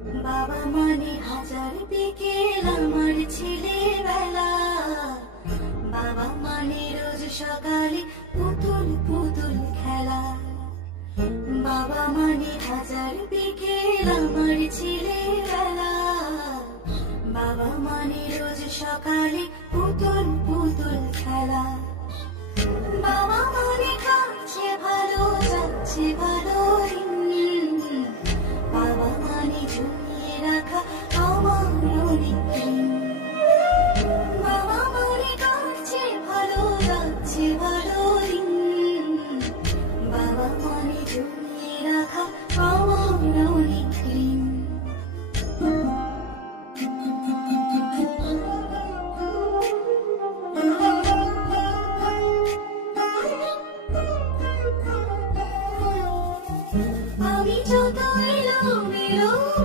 বাবা মানে হাজার বিকেল আমার ছেলেবেলা, বাবা মানে রোজ সকালে পুতুল পুতুল খেলা। বাবা মানে হাজার বিকেল আমার ছেলেবেলা, বাবা মানে রোজ সকালে পুতুল